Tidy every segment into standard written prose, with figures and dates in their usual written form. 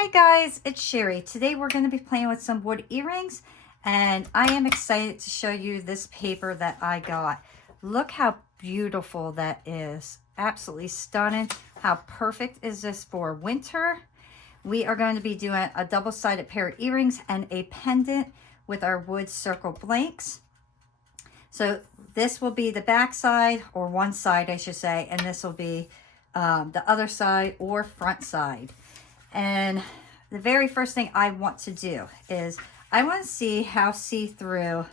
Hi guys, it's Sherry. Today we're going to be playing with some wood earrings, and I am excited to show you this paper that I got. Look how beautiful that is. Absolutely stunning. How perfect is this for winter? We are going to be doing a double-sided pair of earrings and a pendant with our wood circle blanks. So this will be the back side, or one side I should say, and this will be the other side or front side. And the very first thing I want to do is I want to see how see-through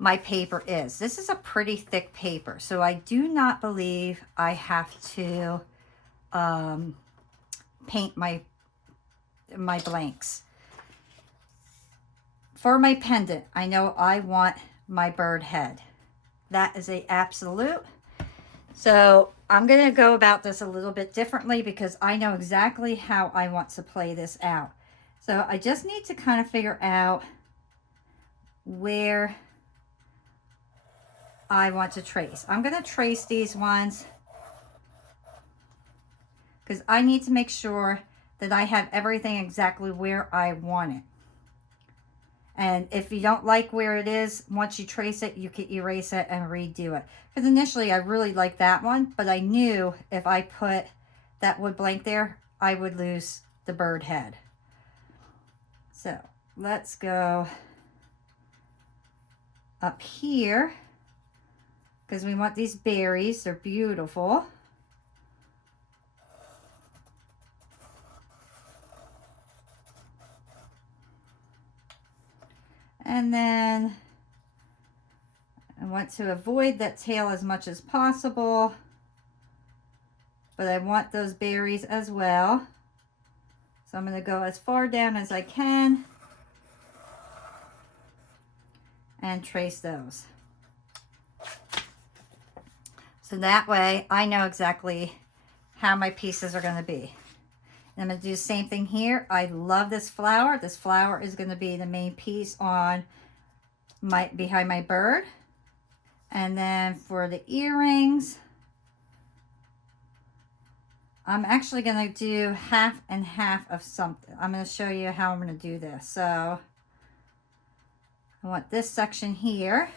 my paper is. This is a pretty thick paper, so I do not believe I have to paint my blanks. For my pendant, I know I want my bird head. That is a absolute. So I'm going to go about this a little bit differently because I know exactly how I want to play this out. So I just need to kind of figure out where I want to trace. I'm going to trace these ones because I need to make sure that I have everything exactly where I want it. And if you don't like where it is, once you trace it, you can erase it and redo it. Because initially I really liked that one, but I knew if I put that wood blank there, I would lose the bird head. So let's go up here because we want these berries. They're beautiful. And then I want to avoid that tail as much as possible, but I want those berries as well. So I'm going to go as far down as I can and trace those. So that way I know exactly how my pieces are going to be. And I'm going to do the same thing here. I love this flower. This flower is going to be the main piece on behind my bird. And then for the earrings, I'm actually going to do half and half of something. I'm going to show you how I'm going to do this. So I want this section here.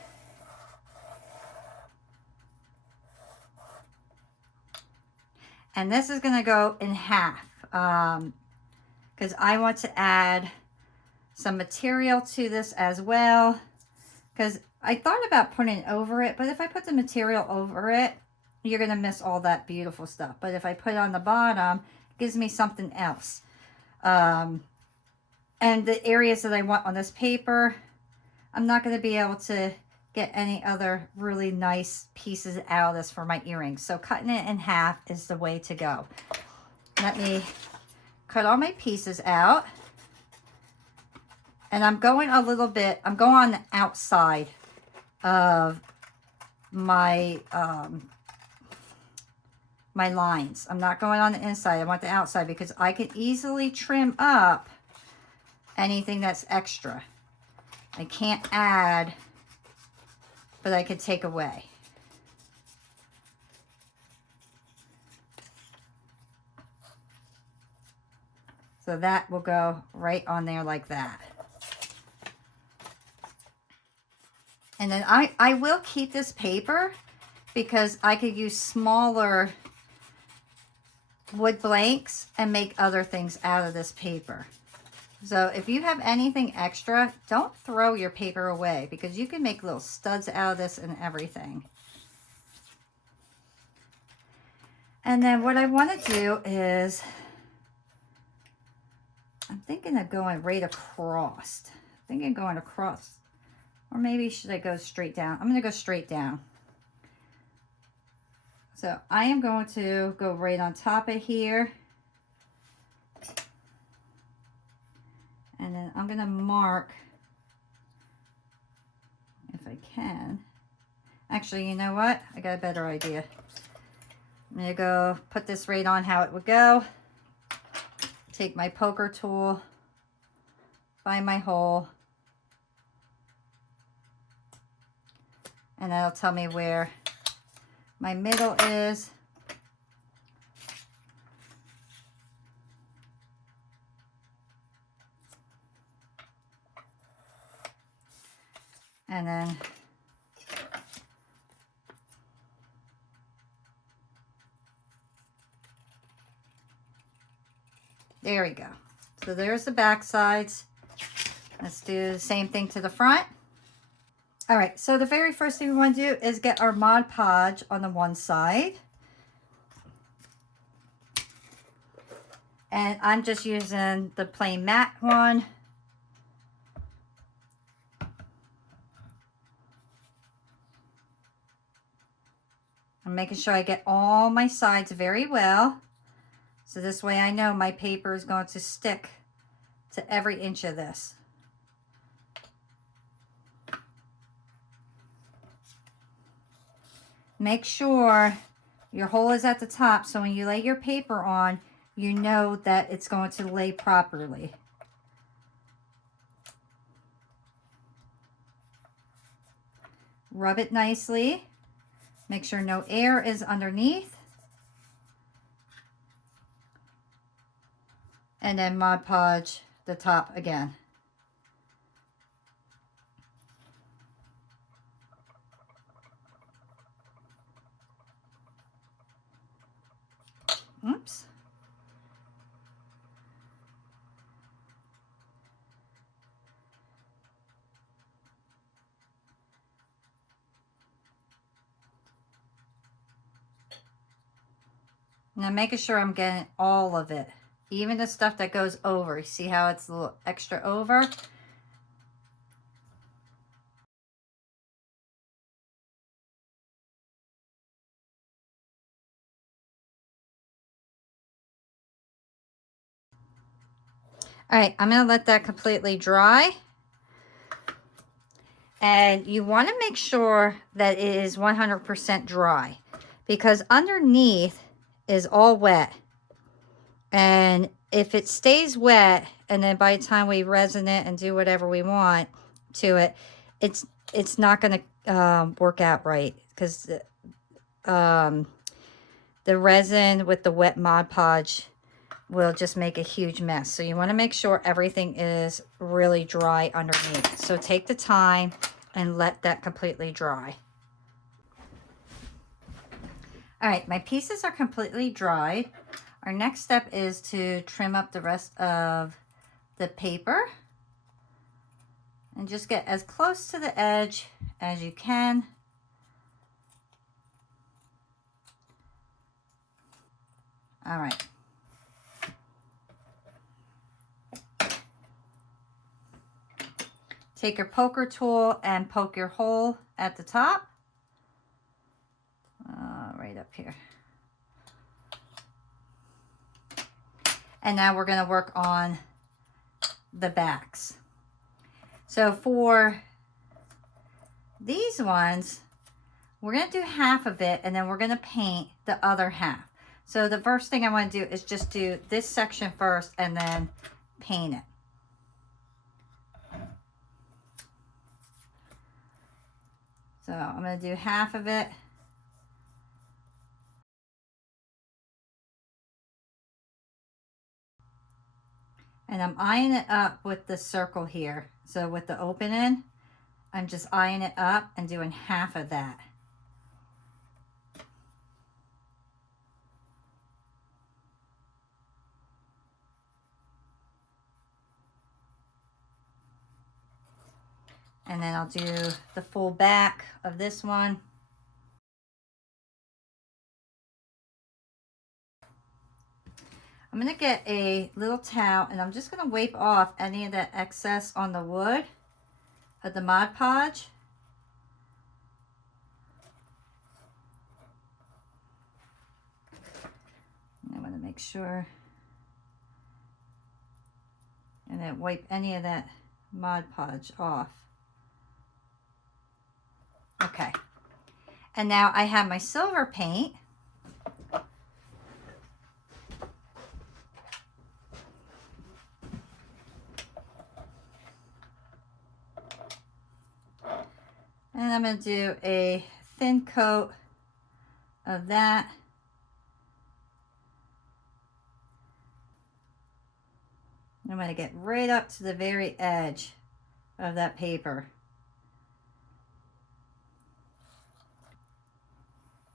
And this is going to go in half because I want to add some material to this as well, because I thought about putting it over it, but if I put the material over it, you're going to miss all that beautiful stuff. But if I put it on the bottom, it gives me something else. And the areas that I want on this paper, I'm not going to be able to get any other really nice pieces out of this for my earrings. So cutting it in half is the way to go. Let me cut all my pieces out. And I'm going a little bit, I'm going on the outside of my my lines. I'm not going on the inside. I want the outside because I can easily trim up anything that's extra. I can't add, but I could take away. So that will go right on there like that. And then I will keep this paper because I could use smaller wood blanks and make other things out of this paper. So if you have anything extra, don't throw your paper away because you can make little studs out of this and everything. And then what I want to do is, I'm thinking of going right across. Thinking going across. Or maybe should I go straight down? I'm going to go straight down. So I am going to go right on top of here. And then I'm going to mark, if I can. Actually, you know what? I got a better idea. I'm going to go put this right on how it would go. Take my poker tool, find my hole. And that'll tell me where my middle is. And then there we go. So there's the back sides. Let's do the same thing to the front. All right, so the very first thing we want to do is get our Mod Podge on the one side. And I'm just using the plain matte one. I'm making sure I get all my sides very well. So this way I know my paper is going to stick to every inch of this. Make sure your hole is at the top so when you lay your paper on, you know that it's going to lay properly. Rub it nicely. Make sure no air is underneath. And then Mod Podge the top again. Oops. Now making sure I'm getting all of it. Even the stuff that goes over. You see how it's a little extra over? All right, I'm gonna let that completely dry. And you wanna make sure that it is 100% dry because underneath is all wet. And if it stays wet, and then by the time we resin it and do whatever we want to it, it's not gonna work out right because the resin with the wet Mod Podge will just make a huge mess. So you want to make sure everything is really dry underneath. So take the time and let that completely dry. All right, my pieces are completely dried. Our next step is to trim up the rest of the paper and just get as close to the edge as you can. All right. Take your poker tool and poke your hole at the top. Right up here. And now we're going to work on the backs. So for these ones, we're going to do half of it and then we're going to paint the other half. So the first thing I want to do is just do this section first and then paint it. So I'm going to do half of it. And I'm eyeing it up with the circle here. So with the opening, I'm just eyeing it up and doing half of that. And then I'll do the full back of this one. I'm going to get a little towel and I'm just going to wipe off any of that excess on the wood of the Mod Podge. And I want to make sure and then wipe any of that Mod Podge off. Okay. And now I have my silver paint. And I'm going to do a thin coat of that. I'm going to get right up to the very edge of that paper.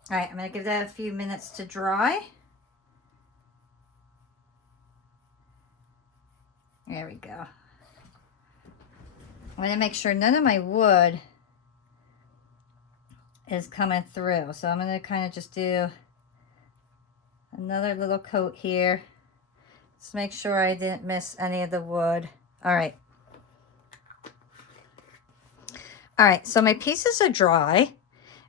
All right, I'm going to give that a few minutes to dry. There we go. I'm going to make sure none of my wood is coming through. So I'm going to kind of just do another little coat here. Just make sure I didn't miss any of the wood. All right. All right, so my pieces are dry,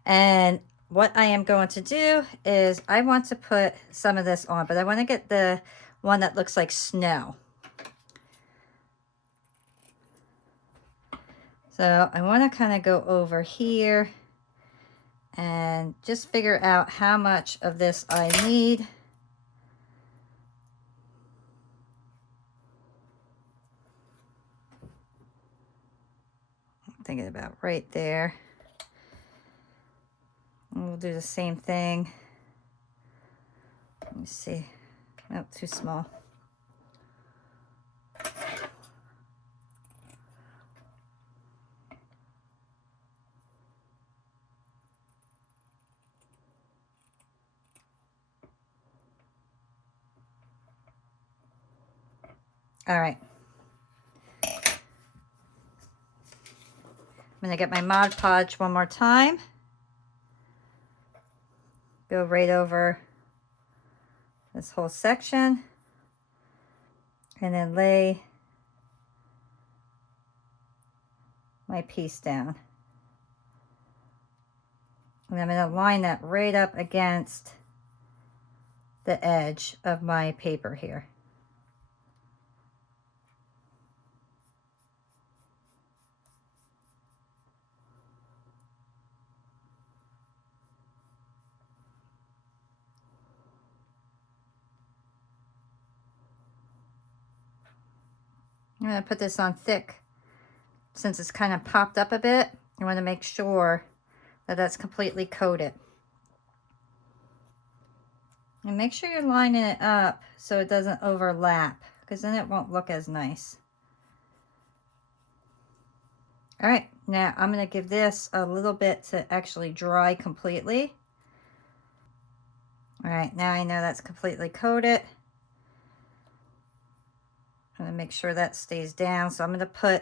and what I am going to do is I want to put some of this on, but I want to get the one that looks like snow. So I want to kind of go over here and just figure out how much of this I need. I'm thinking about right there. And we'll do the same thing. Let me see. Oh, too small. All right. I'm going to get my Mod Podge one more time. Go right over this whole section. And then lay my piece down. And I'm going to line that right up against the edge of my paper here. I'm going to put this on thick. Since it's kind of popped up a bit, I want to make sure that that's completely coated. And make sure you're lining it up so it doesn't overlap, because then it won't look as nice. All right, now I'm going to give this a little bit to actually dry completely. All right, now I know that's completely coated. I'm going to make sure that stays down. So I'm going to put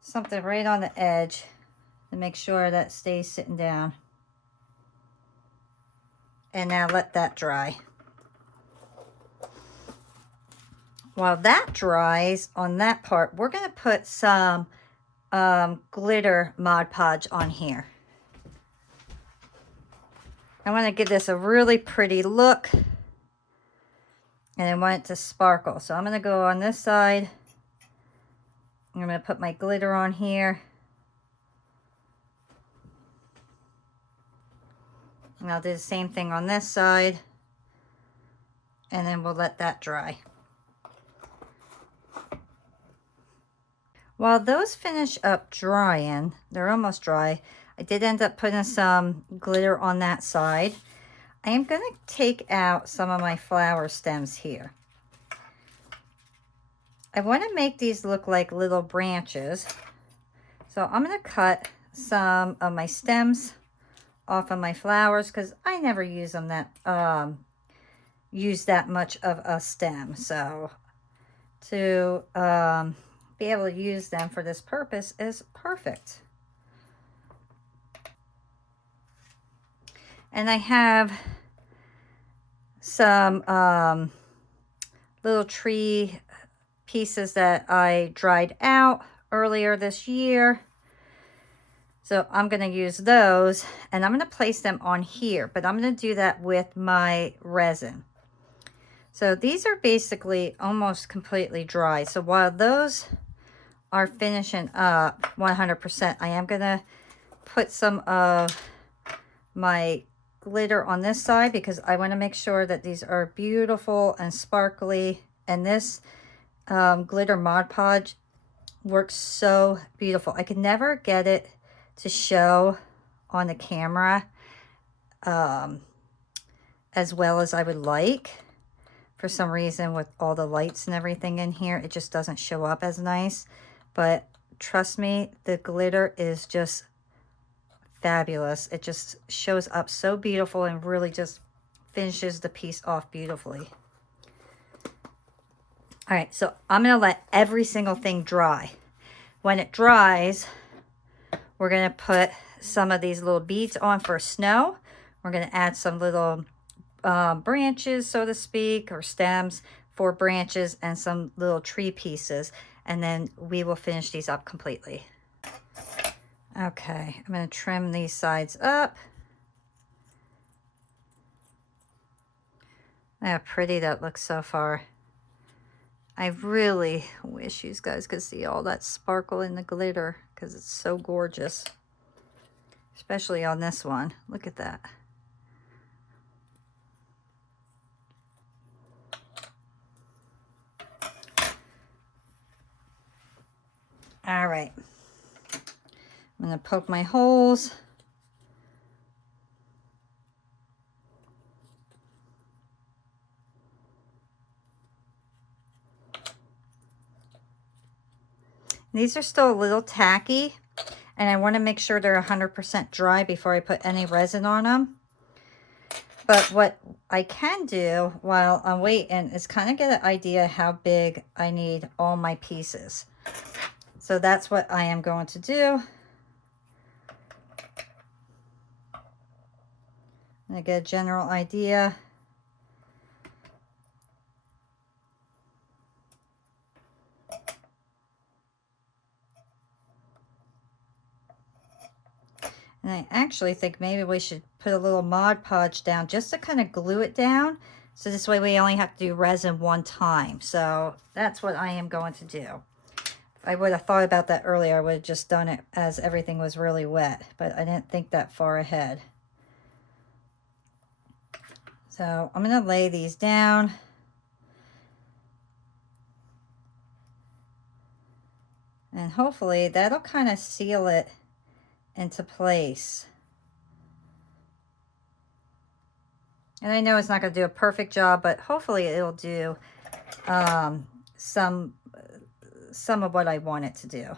something right on the edge to make sure that stays sitting down. And now let that dry. While that dries on that part, we're going to put some glitter Mod Podge on here. I want to give this a really pretty look. And I want it to sparkle. So I'm going to go on this side. I'm going to put my glitter on here. And I'll do the same thing on this side. And then we'll let that dry. While those finish up drying, they're almost dry, I did end up putting some glitter on that side. I am going to take out some of my flower stems here. I want to make these look like little branches. So I'm going to cut some of my stems off of my flowers because I never use them that much of a stem. So to be able to use them for this purpose is perfect. And I have some little tree pieces that I dried out earlier this year. So I'm going to use those and I'm going to place them on here, but I'm going to do that with my resin. So these are basically almost completely dry. So while those are finishing up 100%, I am going to put some of my glitter on this side because I want to make sure that these are beautiful and sparkly. And this glitter Mod Podge works so beautiful. I could never get it to show on the camera as well as I would like. For some reason, with all the lights and everything in here, it just doesn't show up as nice. But trust me, the glitter is just fabulous. It just shows up so beautiful and really just finishes the piece off beautifully. All right, so I'm gonna let every single thing dry. When it dries, we're gonna put some of these little beads on for snow. We're gonna add some little branches, so to speak, or stems for branches, and some little tree pieces, and then we will finish these up completely. Okay, I'm going to trim these sides up. Look how pretty that looks so far. I really wish you guys could see all that sparkle in the glitter, because it's so gorgeous, especially on this one. Look at that. All right, I'm going to poke my holes. These are still a little tacky, and I want to make sure they're 100% dry before I put any resin on them. But what I can do while I'm waiting is kind of get an idea how big I need all my pieces. So that's what I am going to do. I get a general idea. And I actually think maybe we should put a little Mod Podge down just to kind of glue it down. So this way we only have to do resin one time. So that's what I am going to do. If I would have thought about that earlier, I would have just done it as everything was really wet. But I didn't think that far ahead. So I'm going to lay these down. And hopefully that'll kind of seal it into place. And I know it's not going to do a perfect job, but hopefully it'll do some of what I want it to do.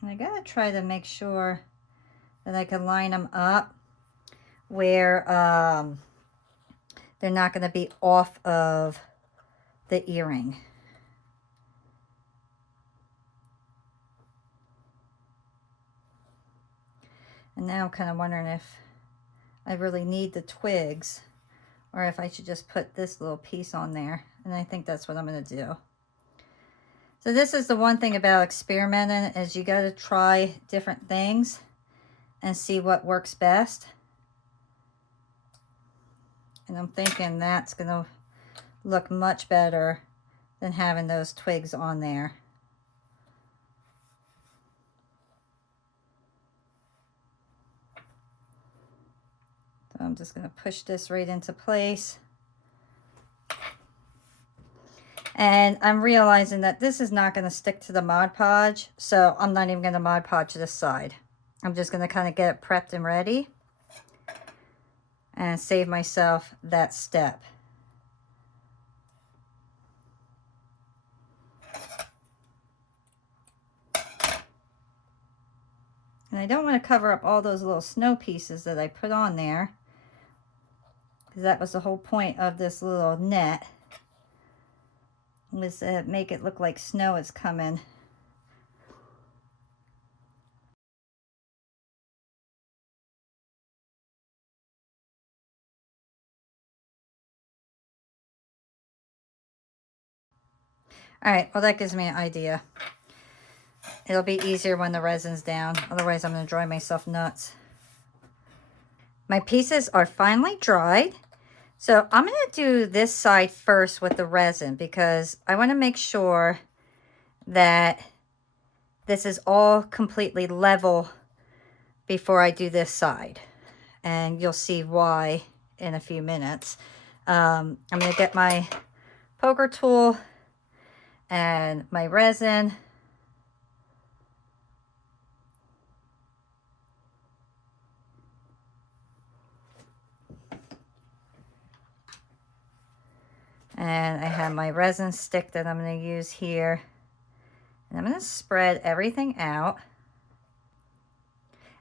And I gotta try to make sure that I can line them up where they're not going to be off of the earring. And now I'm kind of wondering if I really need the twigs or if I should just put this little piece on there. And I think that's what I'm going to do. So this is the one thing about experimenting, is you got to try different things and see what works best. And I'm thinking that's going to look much better than having those twigs on there. So I'm just going to push this right into place. And I'm realizing that this is not going to stick to the Mod Podge, so I'm not even going to Mod Podge this side. I'm just going to kind of get it prepped and ready and save myself that step. And I don't want to cover up all those little snow pieces that I put on there, because that was the whole point of this little net, was to make it look like snow is coming. All right, well, that gives me an idea. It'll be easier when the resin's down. Otherwise, I'm going to drive myself nuts. My pieces are finally dried. So I'm going to do this side first with the resin, because I want to make sure that this is all completely level before I do this side. And you'll see why in a few minutes. I'm going to get my poker tool and my resin. And I have my resin stick that I'm going to use here. And I'm going to spread everything out.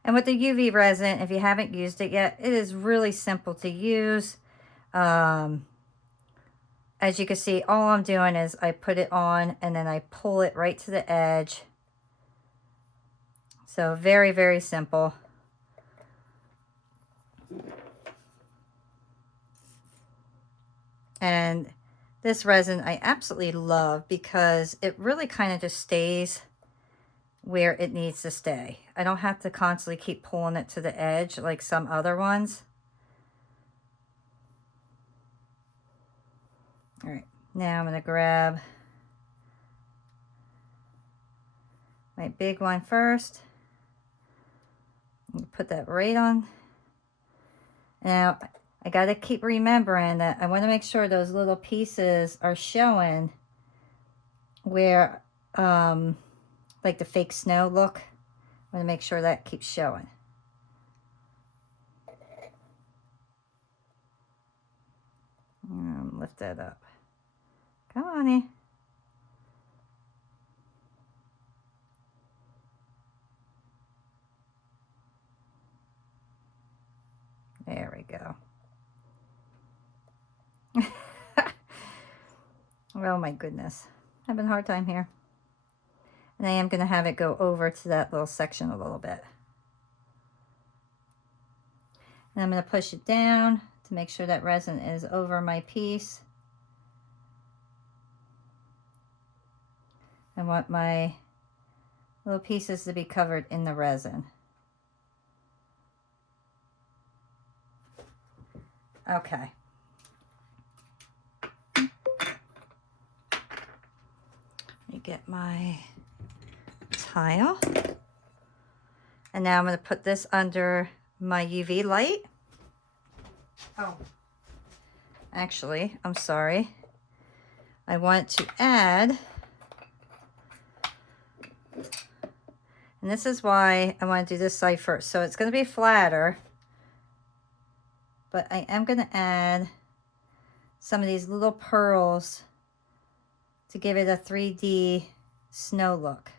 And with the UV resin, if you haven't used it yet, it is really simple to use. As you can see, all I'm doing is I put it on and then I pull it right to the edge. So very, very simple. And this resin I absolutely love because it really kind of just stays where it needs to stay. I don't have to constantly keep pulling it to the edge like some other ones. All right, now I'm going to grab my big one first. Put that right on. Now, I got to keep remembering that I want to make sure those little pieces are showing where, like the fake snow look. I want to make sure that keeps showing. Lift that up. Come on in. There we go. Oh my goodness. Having a hard time here. And I am going to have it go over to that little section a little bit. And I'm going to push it down to make sure that resin is over my piece. I want my little pieces to be covered in the resin. Okay. Let me get my tile. And now I'm going to put this under my UV light. Oh, actually, I'm sorry. I want to add, and this is why I want to do this side first. So it's going to be flatter, but I am going to add some of these little pearls to give it a 3D snow look.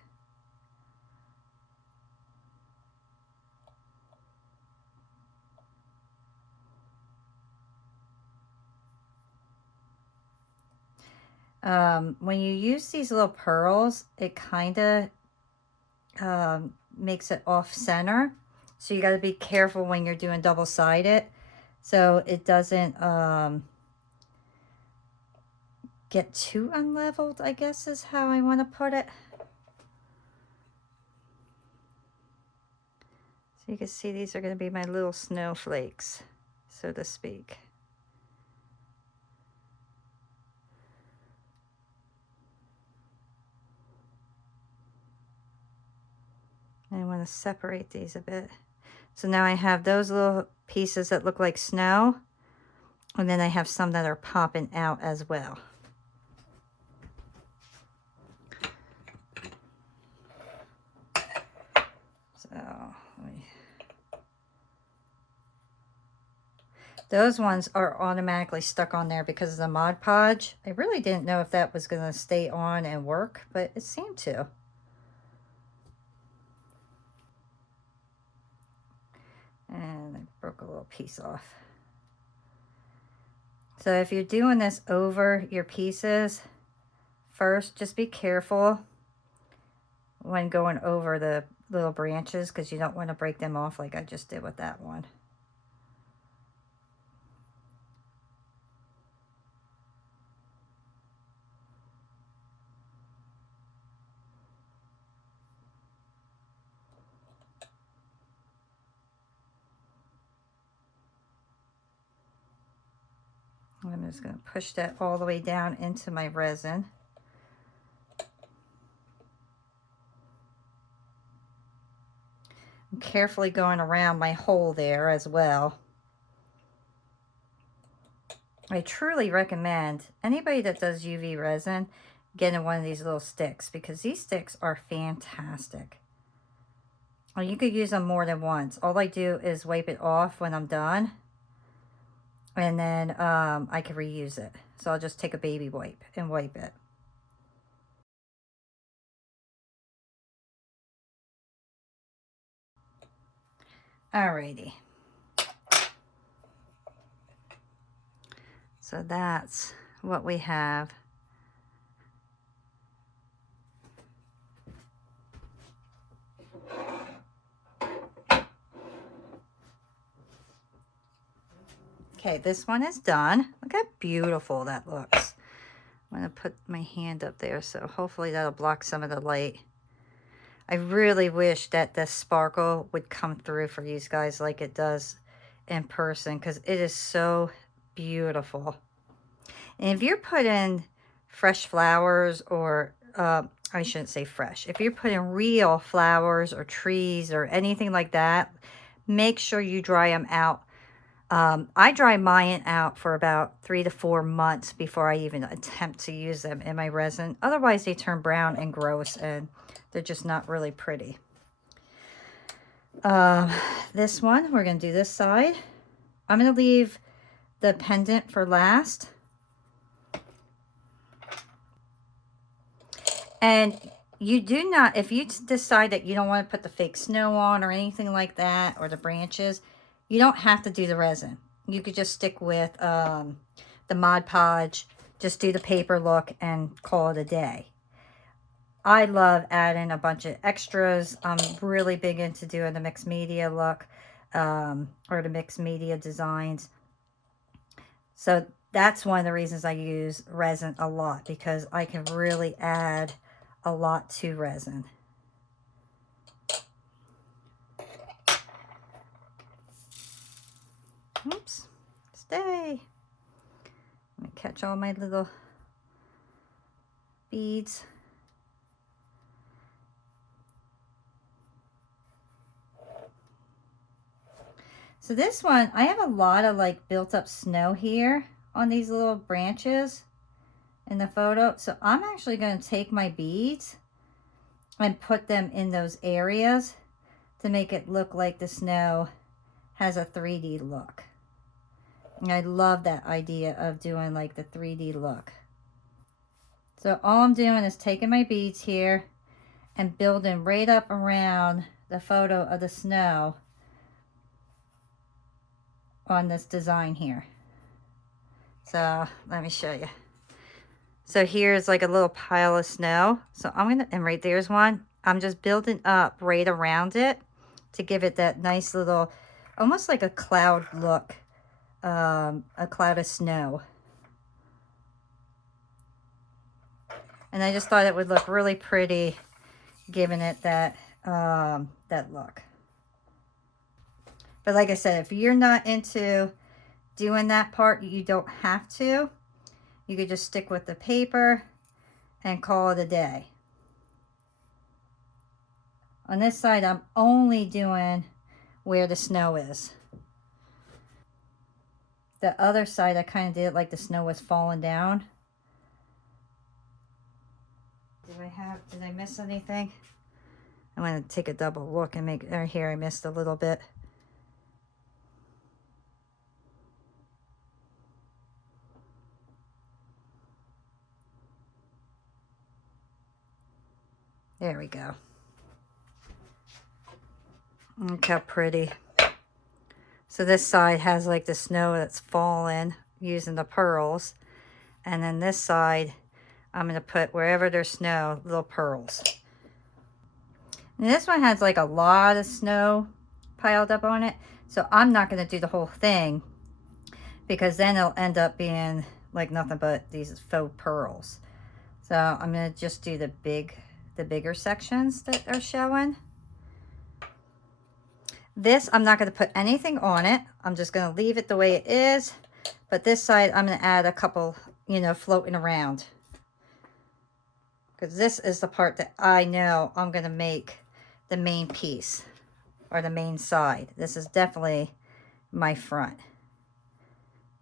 When you use these little pearls, it kind of makes it off center. So you got to be careful when you're doing double-sided. So it doesn't get too unleveled, I guess is how I want to put it. So you can see these are going to be my little snowflakes, so to speak. I want to separate these a bit. So now I have those little pieces that look like snow, and then I have some that are popping out as well. So those ones are automatically stuck on there because of the Mod Podge. I really didn't know if that was going to stay on and work, but it seemed to. And I broke a little piece off. So if you're doing this over your pieces, first just be careful when going over the little branches because you don't want to break them off like I just did with that one. I'm just going to push that all the way down into my resin. I'm carefully going around my hole there as well. I truly recommend anybody that does UV resin getting one of these little sticks because these sticks are fantastic. Or you could use them more than once. All I do is wipe it off when I'm done. and then I can reuse it. So I'll just take a baby wipe and wipe it. Alrighty. So that's what we have. Okay, this one is done. Look how beautiful that looks. I'm going to put my hand up there, so hopefully that'll block some of the light. I really wish that the sparkle would come through for you guys like it does in person, because it is so beautiful. And if you're putting fresh flowers, or I shouldn't say fresh, if you're putting real flowers or trees or anything like that, make sure you dry them out. I dry mine out for about 3 to 4 months before I even attempt to use them in my resin. Otherwise, they turn brown and gross, and they're just not really pretty. This one, we're going to do this side. I'm going to leave the pendant for last. And you do not, if you decide that you don't want to put the fake snow on or anything like that, or the branches, you don't have to do the resin. You could just stick with the Mod Podge, just do the paper look and call it a day. I love adding a bunch of extras. I'm really big into doing the mixed media look, or the mixed media designs. So that's one of the reasons I use resin a lot, because I can really add a lot to resin. Oops, stay. Let me catch all my little beads. So this one, I have a lot of like built up snow here on these little branches in the photo. So I'm actually going to take my beads and put them in those areas to make it look like the snow has a 3D look. And I love that idea of doing like the 3D look. So all I'm doing is taking my beads here and building right up around the photo of the snow on this design here. So let me show you. So here's like a little pile of snow. So I'm gonna, and right there's one. I'm just building up right around it to give it that nice little, almost like a cloud look, a cloud of snow. And I just thought it would look really pretty, giving it that, that look. But like I said, if you're not into doing that part, you don't have to. You could just stick with the paper and call it a day. On this side, I'm only doing where the snow is. The other side, I kind of did it like the snow was falling down. Did I miss anything? I'm going to take a double look and make, here I missed a little bit. There we go. Look how pretty. So this side has like the snow that's fallen using the pearls. And then this side, I'm going to put wherever there's snow, little pearls. And this one has like a lot of snow piled up on it. So I'm not going to do the whole thing, because then it'll end up being like nothing but these faux pearls. So I'm going to just do the bigger sections that are showing. This, I'm not going to put anything on it. I'm just going to leave it the way it is. But this side, I'm going to add a couple, you know, floating around. Because this is the part that I know I'm going to make the main piece, or the main side. This is definitely my front.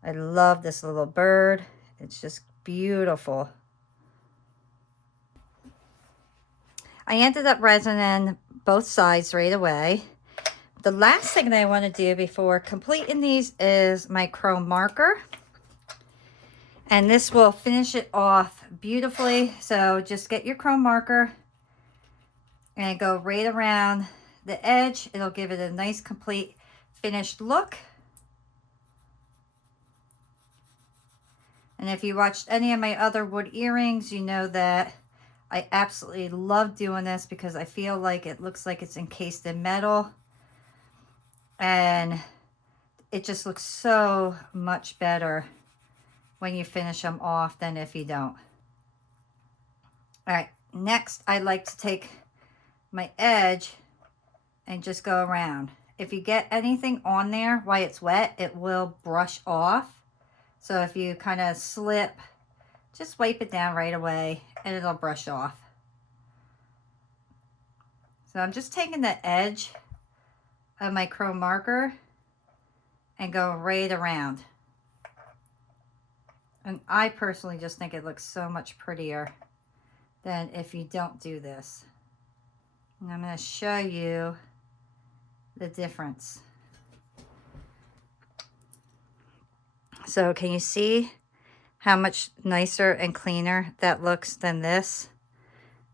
I love this little bird. It's just beautiful. I ended up resining both sides right away. the last thing that I want to do before completing these is my chrome marker. And this will finish it off beautifully. So just get your chrome marker and go right around the edge. It'll give it a nice, complete, finished look. And if you watched any of my other wood earrings, you know that I absolutely love doing this because I feel like it looks like it's encased in metal. And it just looks so much better when you finish them off than if you don't. All right, next I like to take my edge and just go around. If you get anything on there while it's wet, it will brush off. So if you kind of slip, just wipe it down right away and it'll brush off. So I'm just taking the edge of my chrome marker and go right around. And I personally just think it looks so much prettier than if you don't do this. And I'm going to show you the difference. So can you see how much nicer and cleaner that looks than this?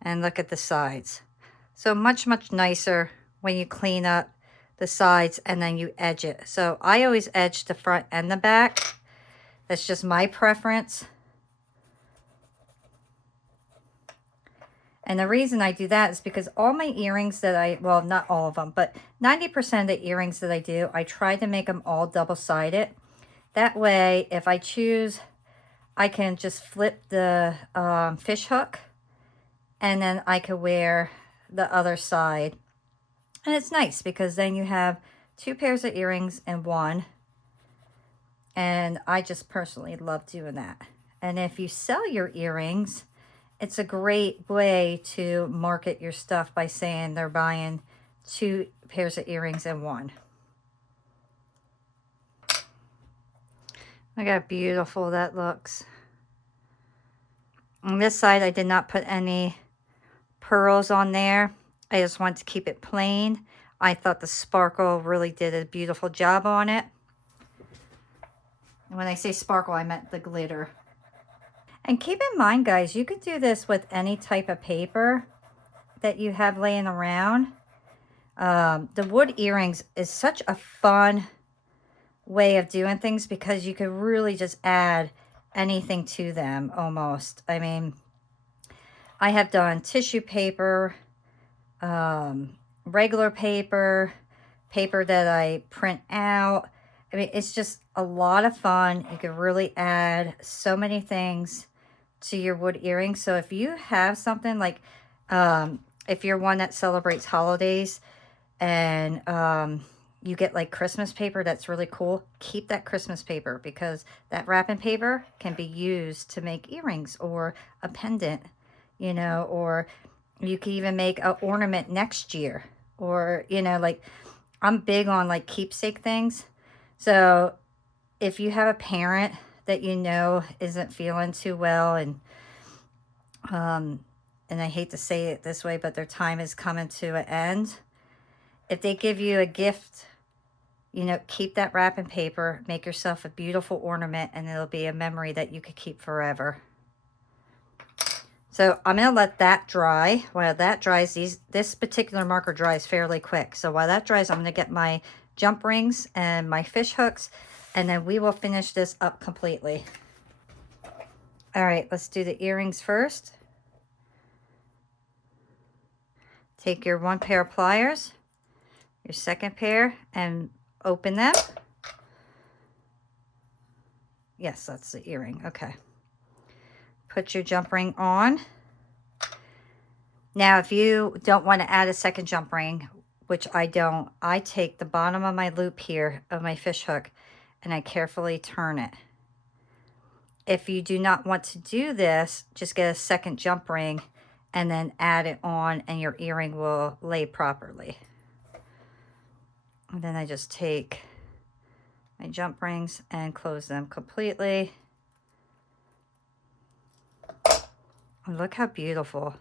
And look at the sides. So much, much nicer when you clean up the sides and then you edge it. So I always edge the front and the back. That's just my preference. And the reason I do that is because all my earrings that well, not all of them, but 90% of the earrings that I do, I try to make them all double-sided. That way, if I choose, I can just flip the fish hook and then I could wear the other side. And it's nice because then you have 2 pairs of earrings in one. And I just personally love doing that. And if you sell your earrings, it's a great way to market your stuff by saying they're buying 2 pairs of earrings in one. Look how beautiful that looks. On this side, I did not put any pearls on there. I just wanted to keep it plain. I thought the sparkle really did a beautiful job on it. And when I say sparkle, I meant the glitter. And keep in mind, guys, you could do this with any type of paper that you have laying around. The wood earrings is such a fun way of doing things because you could really just add anything to them almost. I mean, I have done tissue paper, regular paper, paper that I print out. I mean, it's just a lot of fun. You can really add so many things to your wood earrings. So if you have something like, if you're one that celebrates holidays and you get like Christmas paper that's really cool, keep that Christmas paper because that wrapping paper can be used to make earrings or a pendant, you know, or you can even make an ornament next year. Or, you know, like I'm big on like keepsake things. So if you have a parent that you know isn't feeling too well and I hate to say it this way, but their time is coming to an end. If they give you a gift, you know, keep that wrapping paper, make yourself a beautiful ornament, and it'll be a memory that you could keep forever. So I'm going to let that dry. While that dries, this particular marker dries fairly quick. So while that dries, I'm going to get my jump rings and my fish hooks, and then we will finish this up completely. All right, let's do the earrings first. Take your 1 pair of pliers, your 2nd pair, and open them. Yes, that's the earring. Okay. Put your jump ring on. Now, if you don't want to add a 2nd jump ring, which I don't, I take the bottom of my loop here of my fish hook and I carefully turn it. If you do not want to do this, just get a 2nd jump ring and then add it on and your earring will lay properly. And then I just take my jump rings and close them completely. And look how beautiful.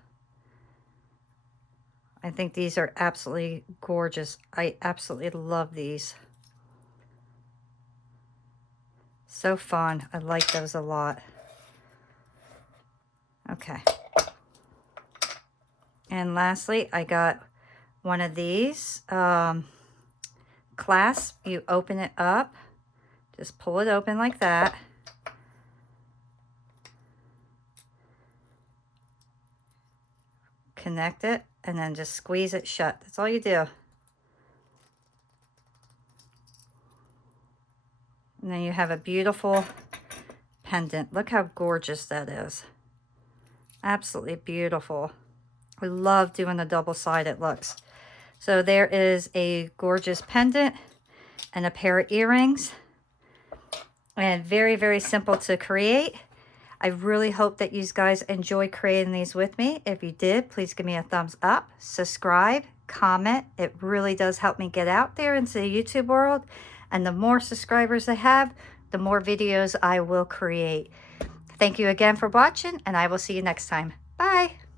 I think these are absolutely gorgeous. I absolutely love these. So fun. I like those a lot. Okay. And lastly, I got one of these clasps. You open it up. Just pull it open like that. Connect it, and then just squeeze it shut. That's all you do. And then you have a beautiful pendant. Look how gorgeous that is. Absolutely beautiful. I love doing the double-sided looks. So there is a gorgeous pendant and a pair of earrings. And very, very simple to create. I really hope that you guys enjoy creating these with me. If you did, please give me a thumbs up, subscribe, comment. It really does help me get out there into the YouTube world. And the more subscribers I have, the more videos I will create. Thank you again for watching, and I will see you next time. Bye.